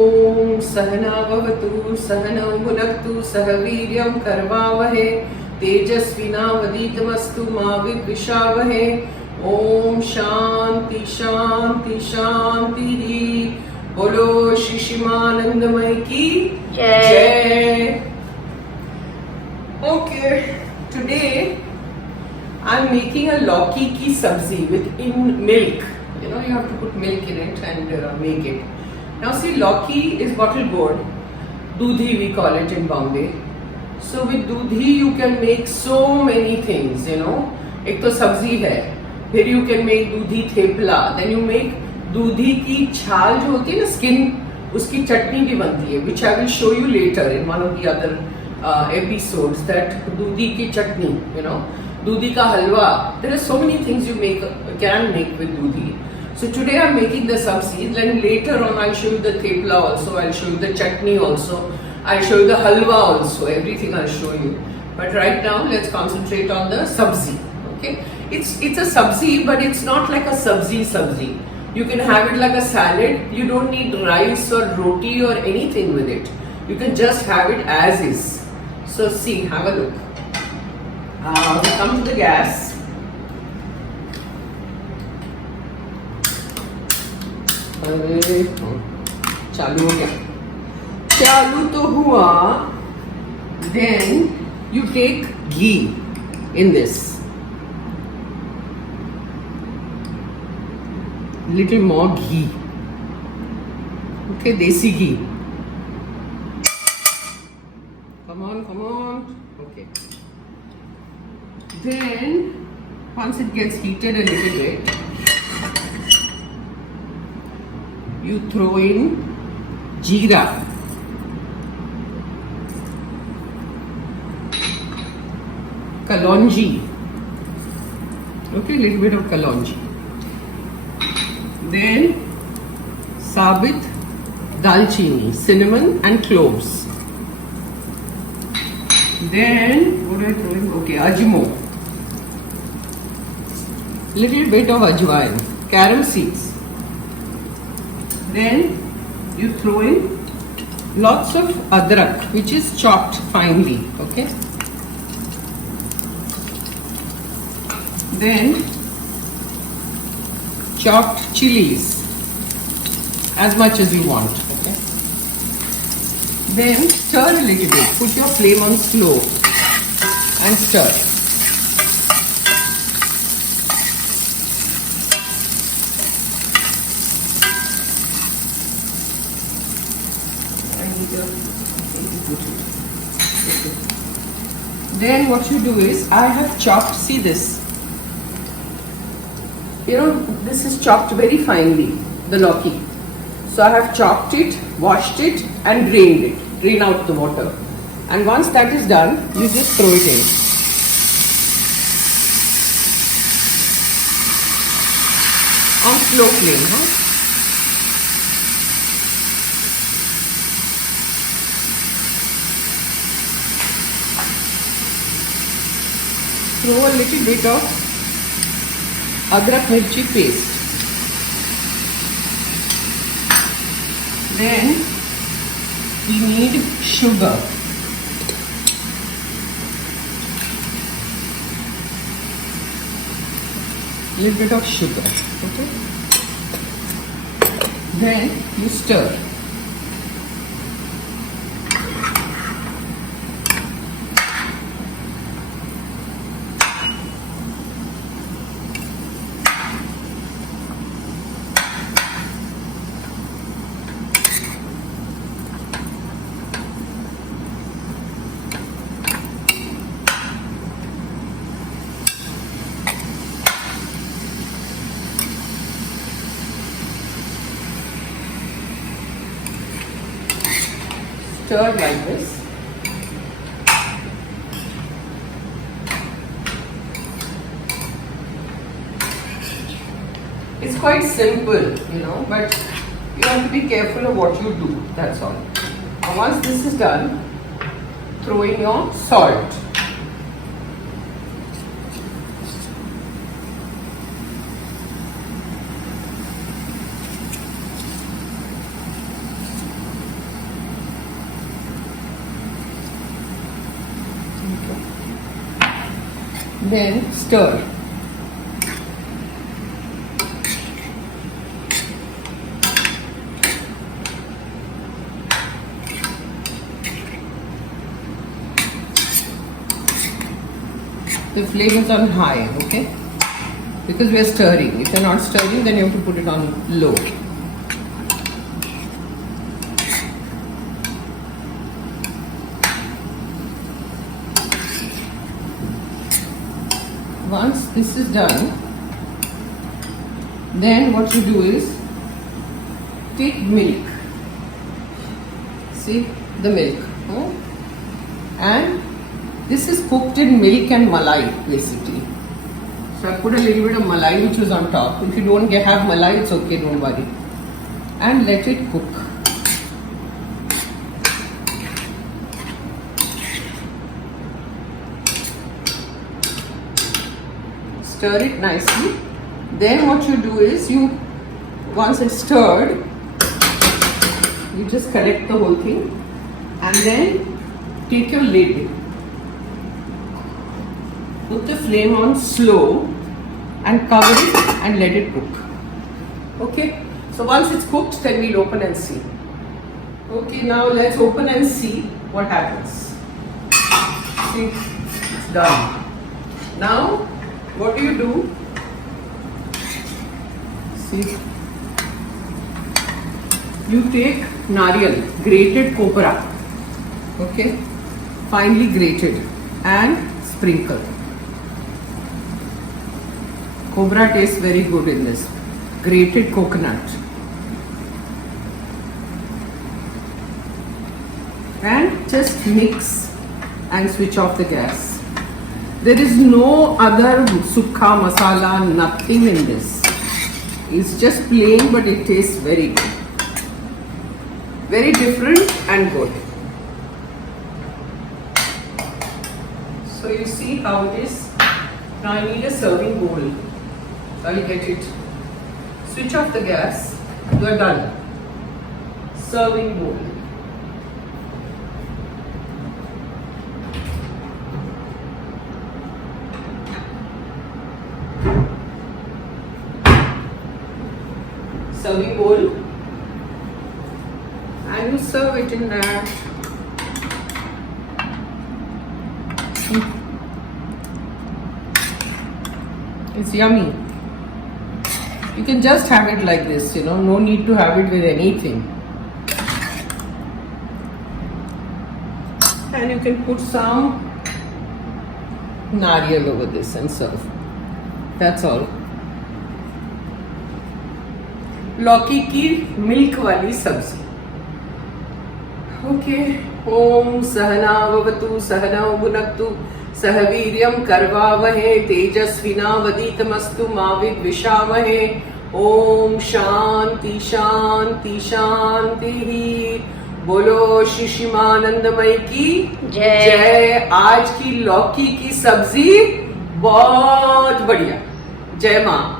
ओम सहना भवतु सहनौ भुनक्तु सह वीर्यं करवावहे तेजस्विनावधीतमस्तु मा विद्विषावहे। ओम शांति शांति शांति। बोलो श्री शिवानंदमय की जय। Okay, today I'm making a lauki ki sabzi with in milk. You know, you have to put milk in it and make it. Now see, lauki is bottled gourd. Doodhi we call it in Bombay. So with doodhi you can make so many things, you know. एक तो सब्जी है, फिर you can make Dudhi thepla, then you make दूधी की छाल जो होती है ना, स्किन, उसकी चटनी भी बनती है, which I will show you later in one of the other episodes. That दूधी की चटनी, you know, दूधी का हलवा. There are so many things you can make with Dudhi. So today I'm making the sabzi, then later on I'll show you the thepla also, I'll show you the chutney also, I'll show you the halwa also, everything I'll show you. But right now let's concentrate on the sabzi. Okay, it's a sabzi, but it's not like a sabzi. You can have it like a salad. You don't need rice or roti or anything with it. You can just have it as is. So see, have a look. We come to the gas. अरे चालू हो गया, चालू तो हुआ. Then you take ghee in this, little more ghee. Okay, desi ghee. Come on. Okay. Then once it gets heated a little bit, you throw in jeera, kalonji, okay, little bit of kalonji. Then sabit dalchini, cinnamon and cloves. Then what do I throw in? Okay, ajmo, little bit of ajwain, carom seeds. Then you throw in lots of adrak, which is chopped finely. Okay. Then chopped chillies, as much as you want. Okay. Then stir a little bit. Put your flame on slow and stir. Then what you do is, I have chopped, see this, you know, this is chopped very finely, the lauki. So I have chopped it, washed it and drained it, drain out the water. And once that is done, you just throw it in. On slow flame, huh? Throw a little bit of adrak mirchi paste. Then we need sugar. Little bit of sugar. Okay. Then you stir. Stir like this. It's quite simple, you know, but you have to be careful of what you do, that's all. Now once this is done, throw in your salt. Then stir. The flame is on high, okay? Because we are stirring. If you're not stirring, then you have to put it on low. Once this is done, then what you do is take milk. See the milk, huh? And this is cooked in milk and malai basically. So I put a little bit of malai which was on top. If you don't have malai, it's okay, don't worry. And let it cook. Stir it nicely. Then what you do is once it's stirred, you just collect the whole thing and then take your lid. Put the flame on slow and cover it and let it cook. Okay, so once it's cooked, then we'll open and see. Okay, now let's open and see what happens. See, it's done. Now, what do? See, you take nariyal, grated copra, okay, finely grated, and sprinkle. Cobra tastes very good in this. Grated coconut. And just mix and switch off the gas. There is no other sukha masala, nothing in this. It's just plain, but it tastes very good. Very different and good. So you see how it is. Now I need a serving bowl. I'll get it. Switch off the gas. You are done. Serving bowl. Serving bowl. And you serve it in that. It's yummy. You can just have it like this, no need to have it with anything. And you can put some nariyal over this and serve. That's all. लौकी की milk वाली सब्जी. Okay. ओम सहना भवतु सहनौ भुनक्तु सह वीर्यं करवावहे तेजस्विनावधीतमस्तु मा विद्विषावहे. ओम शांति शांति शांति. बोलो शिशिमानंदमय की जय. आज की लौकी की सब्जी बहुत बढ़िया. जय माँ.